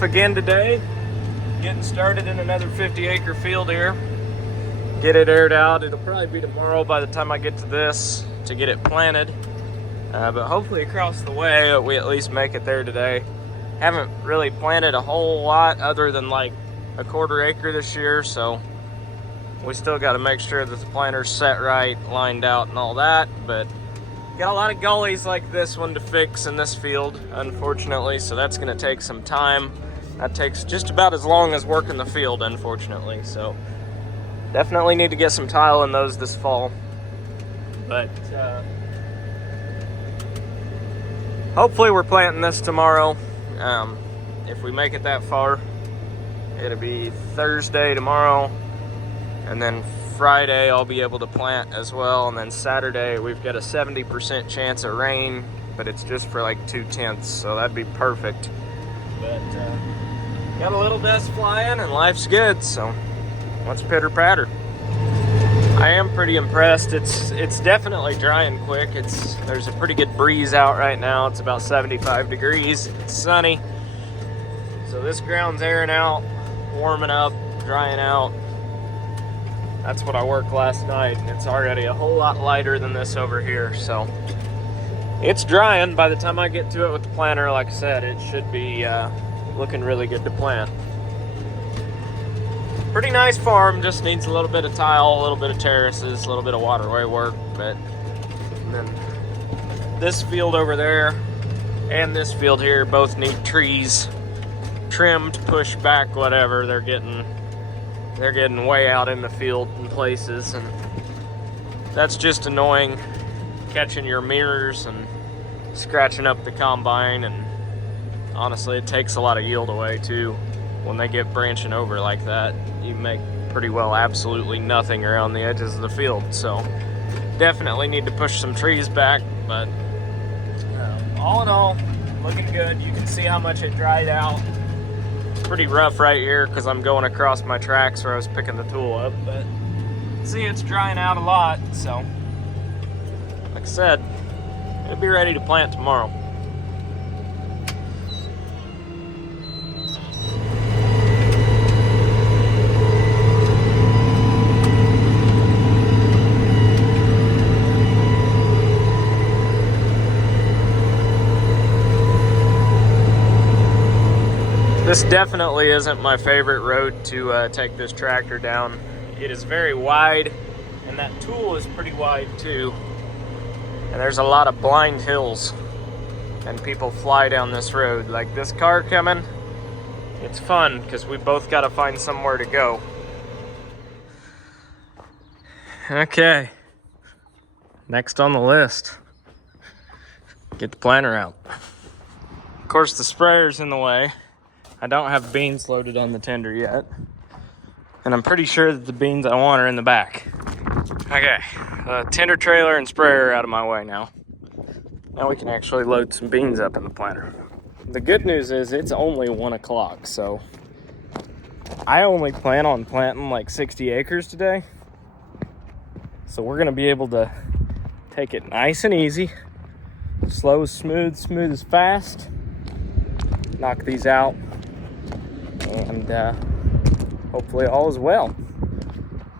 off again today. Getting started in another 50-acre field here. Get it aired out. It'll probably be tomorrow by the time I get to this to get it planted. But hopefully across the way we at least make it there today. Haven't really planted a whole lot other than like a 1/4 acre this year, so we still got to make sure that the planter's set right, lined out and all that. But got a lot of gullies like this one to fix in this field, unfortunately, so that's going to take some time. That takes just about as long as working the field, unfortunately. So definitely need to get some tile in those this fall. But hopefully we're planting this tomorrow. If we make it that far, it'll be Thursday tomorrow, and then Friday I'll be able to plant as well, and then Saturday we've got a 70% chance of rain, but it's just for like 2/10, so that'd be perfect. But got a little dust flying and life's good, so let's pitter patter. I am pretty impressed. It's definitely drying quick. There's a pretty good breeze out right now. It's about 75 degrees. It's sunny. So this ground's airing out, warming up, drying out. That's what I worked last night, and it's already a whole lot lighter than this over here. So it's drying. By the time I get to it with the planter, like I said, it should be looking really good to plant. Pretty nice farm, just needs a little bit of tile, a little bit of terraces, a little bit of waterway work. But then this field over there and this field here both need trees trimmed, pushed back, whatever. They're getting way out in the field in places, and that's just annoying, catching your mirrors and scratching up the combine. And honestly, it takes a lot of yield away too. When they get branching over like that, you make pretty well absolutely nothing around the edges of the field. So definitely need to push some trees back, but all in all, looking good. You can see how much it dried out. Pretty rough right here because I'm going across my tracks where I was picking the tool up, but see, it's drying out a lot. So like I said, it'll be ready to plant tomorrow. This definitely isn't my favorite road to take this tractor down. It is very wide, and that tool is pretty wide too. And there's a lot of blind hills, and people fly down this road. Like this car coming, it's fun because we both got to find somewhere to go. Okay, next on the list, get the planter out. Of course, the sprayer's in the way. I don't have beans loaded on the tender yet, and I'm pretty sure that the beans I want are in the back. Okay, tender trailer and sprayer are out of my way now. Now we can actually load some beans up in the planter. The good news is it's only 1 o'clock, so I only plan on planting like 60 acres today. So we're gonna be able to take it nice and easy, slow as smooth, smooth as fast, knock these out, and hopefully all is well.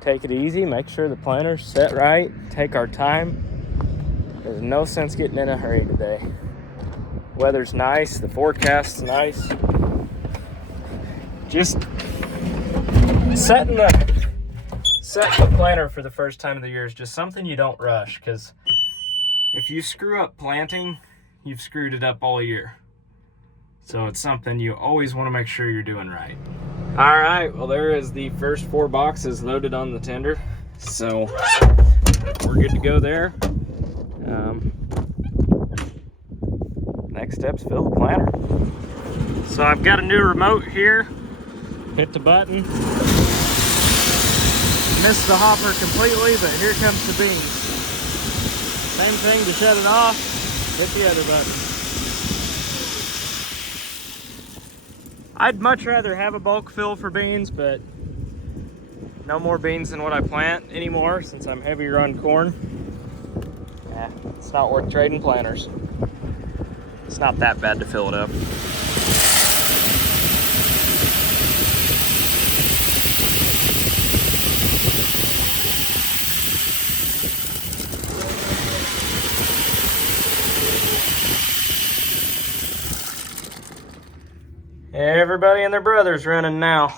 Take it easy, make sure the planter's set right, take our time. There's no sense getting in a hurry today. Weather's nice, the forecast's nice. Just setting the planter for the first time of the year is just something you don't rush, because if you screw up planting, you've screwed it up all year. So it's something you always want to make sure you're doing right. All right, well, there is the first 4 boxes loaded on the tender. So we're good to go there. Next step's fill the planter. So I've got a new remote here. Hit the button. Missed the hopper completely, but here comes the beans. Same thing to shut it off. Hit the other button. I'd much rather have a bulk fill for beans, but no more beans than what I plant anymore since I'm heavier on corn. It's not worth trading planters. It's not that bad to fill it up. everybody and their brother's running now.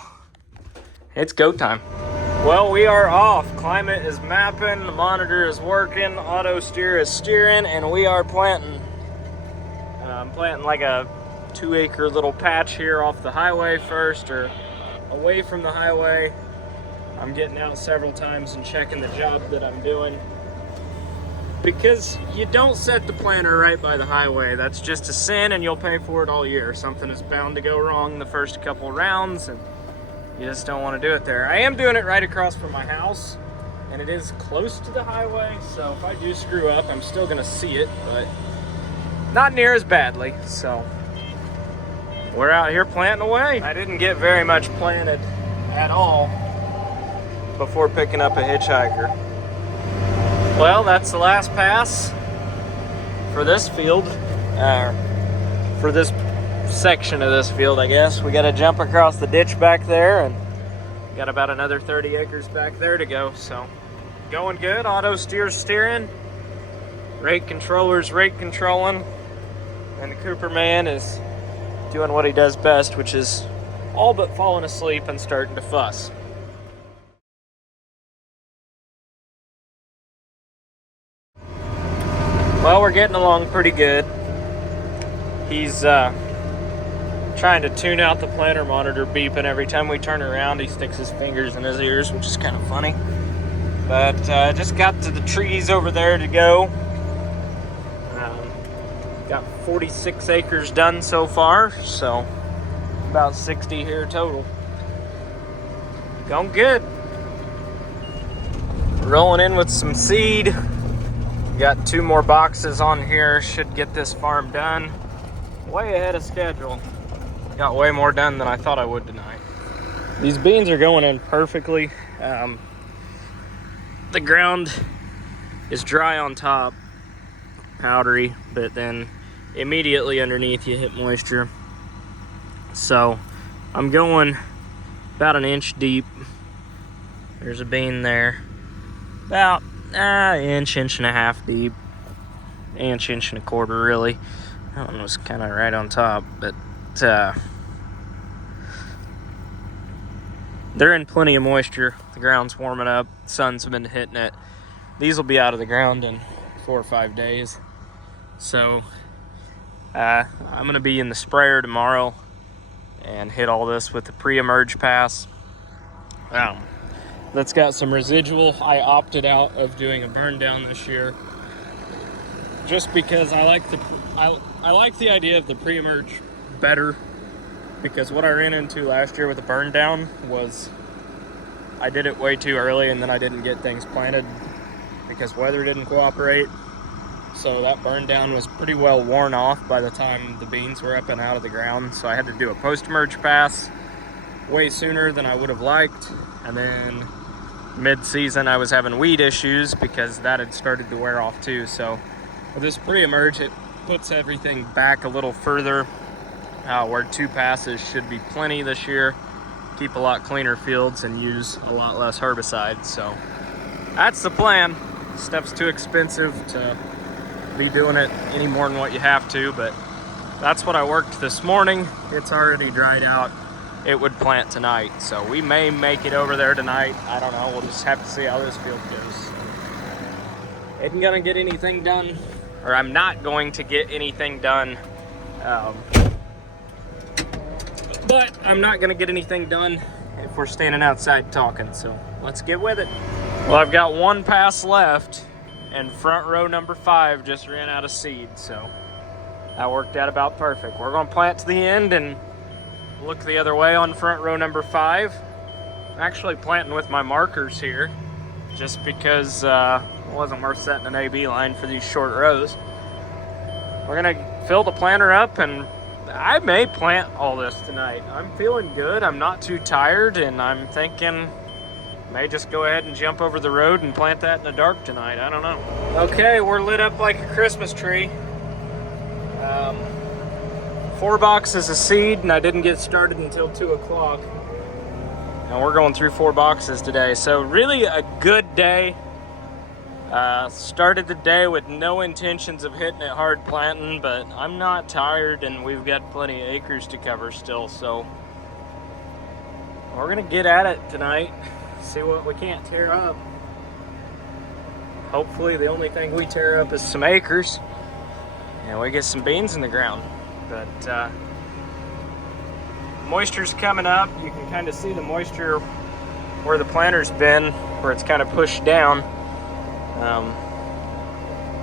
It's go time. Well, we are off. Climate is mapping, the monitor is working, auto steer is steering, and we are planting. I'm planting like a 2-acre little patch here off the highway first, or away from the highway. I'm getting out several times and checking the job that I'm doing, because you don't set the planter right by the highway. That's just a sin, and you'll pay for it all year. Something is bound to go wrong the first couple rounds, and you just don't want to do it there. I am doing it right across from my house, and it is close to the highway, so if I do screw up, I'm still gonna see it, but not near as badly. So we're out here planting away. I didn't get very much planted at all before picking up a hitchhiker. Well, that's the last pass for this field, for this section of this field, I guess. We got to jump across the ditch back there, and got about another 30 acres back there to go. So going good. Auto steers steering, rate controllers rate controlling, and the Cooper man is doing what he does best, which is all but falling asleep and starting to fuss. Well, we're getting along pretty good. He's trying to tune out the planter monitor beeping. Every time we turn around, he sticks his fingers in his ears, which is kind of funny. But just got to the trees over there to go. Got 46 acres done so far, so about 60 here total. Going good. Rolling in with some seed. Got 2 more boxes on here. Should get this farm done way ahead of schedule. Got way more done than I thought I would tonight. These beans are going in perfectly. The ground is dry on top, powdery, but then immediately underneath you hit moisture. So I'm going about an inch deep. There's a bean there. About inch and a half deep. Inch and a quarter, really. That one was kind of right on top, but they're in plenty of moisture. The ground's warming up. The sun's been hitting it. These will be out of the ground in 4 or 5 days. So I'm going to be in the sprayer tomorrow and hit all this with the pre-emerge pass. That's got some residual. I opted out of doing a burn down this year just because I like the idea of the pre-emerge better, because what I ran into last year with the burn down was I did it way too early, and then I didn't get things planted because weather didn't cooperate. So that burn down was pretty well worn off by the time the beans were up and out of the ground. So I had to do a post-emerge pass way sooner than I would have liked. And then mid-season I was having weed issues because that had started to wear off too. So with this pre-emerge, it puts everything back a little further, where 2 passes should be plenty this year. Keep a lot cleaner fields and use a lot less herbicide. So that's the plan. Stuff's too expensive to be doing it any more than what you have to, but that's what I worked this morning. It's already dried out. It would plant tonight, so we may make it over there tonight. I don't know. We'll just have to see how this field goes. Isn't gonna get anything done, or I'm not going to get anything done. But I'm not gonna get anything done if we're standing outside talking. So let's get with it. Well, I've got 1 pass left, and front row number 5 just ran out of seed, so that worked out about perfect. We're gonna plant to the end and look the other way on front row number 5. I'm actually planting with my markers here, just because it wasn't worth setting an AB line for these short rows. We're gonna fill the planter up, and I may plant all this tonight. I'm feeling good. I'm not too tired, and I'm thinking may just go ahead and jump over the road and plant that in the dark tonight. I don't know. Okay, we're lit up like a Christmas tree. 4 boxes of seed, and I didn't get started until 2 o'clock. And we're going through 4 boxes today. So really a good day. Started the day with no intentions of hitting it hard planting, but I'm not tired, and we've got plenty of acres to cover still. So We're gonna get at it tonight, see what we can't tear up. Hopefully the only thing we tear up is some acres and we get some beans in the ground. But moisture's coming up. You can kind of see the moisture where the planter's been, where it's kind of pushed down.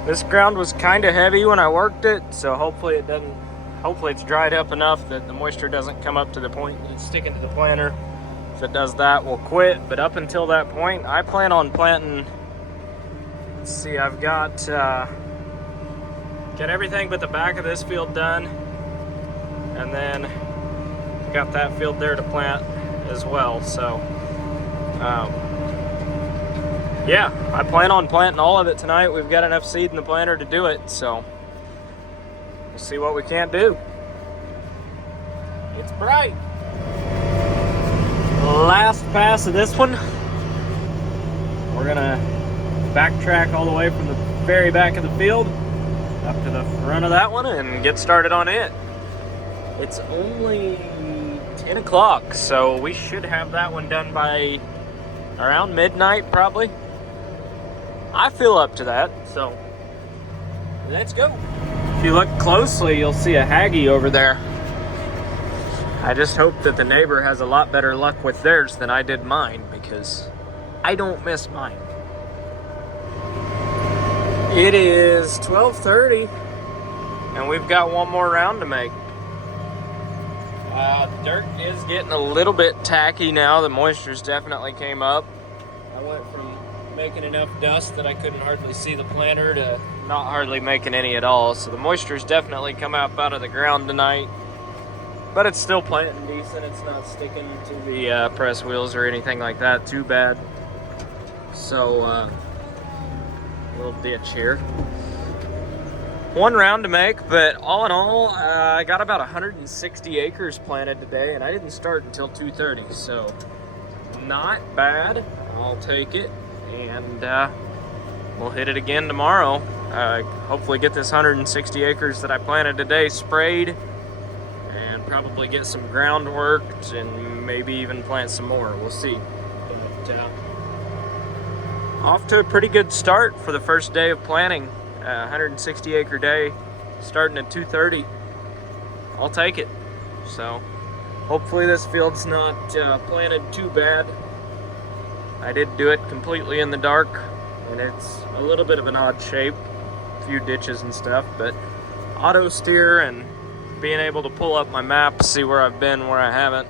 This ground was kind of heavy when I worked it, so hopefully it's dried up enough that the moisture doesn't come up to the point that it's sticking to the planter. If it does that, we'll quit. But up until that point, I plan on planting. Let's see, I've got everything but the back of this field done, and then got that field there to plant as well. So yeah, I plan on planting all of it tonight. We've got enough seed in the planter to do it, so we'll see what we can't do. It's bright. Last pass of this one. We're gonna backtrack all the way from the very back of the field up to the front of that one and get started on it. It's only 10 o'clock, so we should have that one done by around midnight probably. I feel up to that, so let's go. If you look closely, you'll see a Hagie over there. I just hope that the neighbor has a lot better luck with theirs than I did mine, because I don't miss mine. It is 12:30, and we've got one more round to make. Dirt is getting a little bit tacky now. The moisture's definitely came up. I went from making enough dust that I couldn't hardly see the planter to not hardly making any at all. So the moisture's definitely come up out of the ground tonight. But it's still planting decent. It's not sticking to the press wheels or anything like that too bad. So, little ditch here. One round to make, but all in all, I got about 160 acres planted today, and I didn't start until 2:30, so not bad. I'll take it, and we'll hit it again tomorrow. Hopefully get this 160 acres that I planted today sprayed, and probably get some ground worked, and maybe even plant some more. We'll see. But, off to a pretty good start for the first day of planting. 160 acre day, starting at 2:30. I'll take it. So hopefully this field's not planted too bad. I did do it completely in the dark, and it's a little bit of an odd shape, a few ditches and stuff, but auto steer and being able to pull up my map, see where I've been, where I haven't,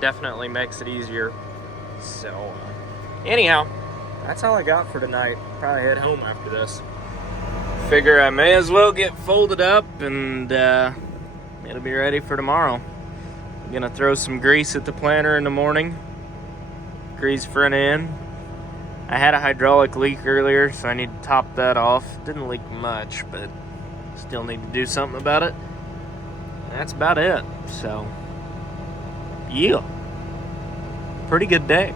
definitely makes it easier. So anyhow, that's all I got for tonight. Probably head home after this. Figure I may as well get folded up, and it'll be ready for tomorrow. I'm gonna throw some grease at the planter in the morning. Grease front end. I had a hydraulic leak earlier, so I need to top that off. Didn't leak much, but still need to do something about it. That's about it. So yeah, pretty good day.